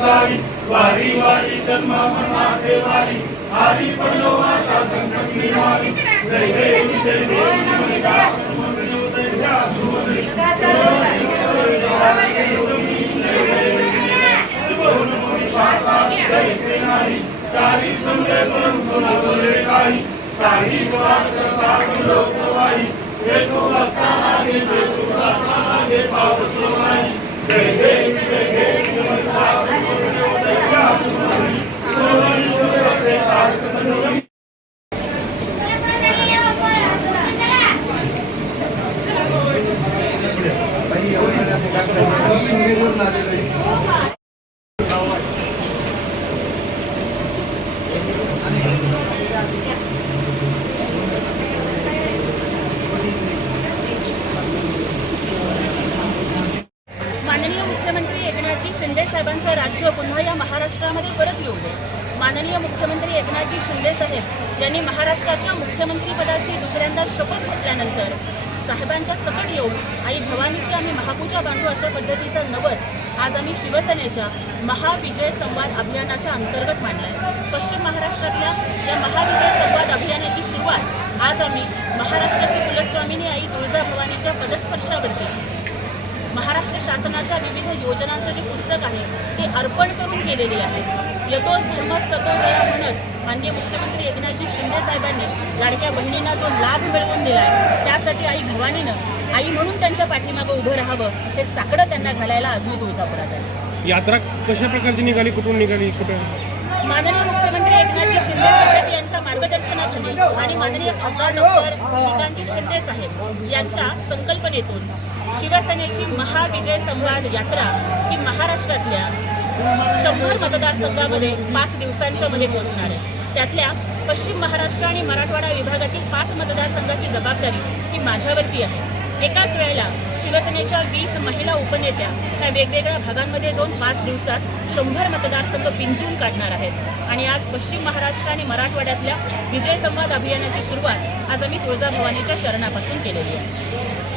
सारी वारी वारी जन्मा माते वारी आरी पडलो माता संकट निवारी जय जय देवी जय द्या सुमन करून कोणा बोले काही सारी करता भक्ता मागे जय जय देवी नमस्कार जय द्या सुमन सोहनी शोभते तारक संगमी माननीय मुख्यमंत्री एकनाथजी शिंदे साहेबांचं राज्य पुन्हा या महाराष्ट्रामध्ये परत येऊ दे. माननीय मुख्यमंत्री एकनाथजी शिंदे साहेब यांनी महाराष्ट्राच्या मुख्यमंत्रीपदाची दुसऱ्यांदा शपथ घेतल्यानंतर साहेबांच्या सकट येऊन आई भवानीची आम्ही महापूजा बांधू अशा पद्धतीचा नवस आज आम्ही शिवसेनेच्या महाविजय संवाद अभियानाच्या अंतर्गत मांडला आहे पश्चिम महाराष्ट्रातल्या या महाविजय संवाद अभियानाची सुरुवात आज आम्ही महाराष्ट्राची कुलस्वामिनी आई तुळजा भवानीच्या पदस्पर्शावरती महाराष्ट्र शासनाच्या विविध योजनांचं जे पुस्तक आहे ते अर्पण करून केलेले आहे. यतोच धर्मस ततो जया म्हणत माननीय मुख्यमंत्री एकनाथजी शिंदे साहेबांनी लाडक्या बहिणींना जो लाभ मिळवून दिलाय त्यासाठी आई भवानीनं आई म्हणून त्यांच्या पाठीमागं उभं राहावं हे साकडं त्यांना घालायला आज मी तुळजापुरात आहे. यात्रा कशा प्रकारची निघाली? कुठून निघाली? कुठं? माननीय मुख्यमंत्री एकनाथजी शिंदे साहेब यांच्या आणि माननीय खासदार डॉक्टर श्रीकांतजी शिंदे साहेब यांच्या संकल्पनेतून शिवसेनेची महाविजय संवाद यात्रा ही महाराष्ट्रातल्या शंभर मतदारसंघामध्ये पाच दिवसांच्या मध्ये पोहोचणार आहे. त्यातल्या पश्चिम महाराष्ट्र आणि मराठवाडा विभागातील पाच मतदारसंघाची जबाबदारी ही माझ्यावरती आहे. एकाच वेळेला शिवसेनेच्या वीस महिला उपनेत्या त्या वेगवेगळ्या भागांमध्ये जाऊन पाच दिवसात शंभर मतदारसंघ पिंजून काढणार आहेत. आणि आज पश्चिम महाराष्ट्र आणि मराठवाड्यातल्या विजय संवाद अभियानाची सुरुवात आज आम्ही तुळजाभवानीच्या चरणापासून केलेली आहे.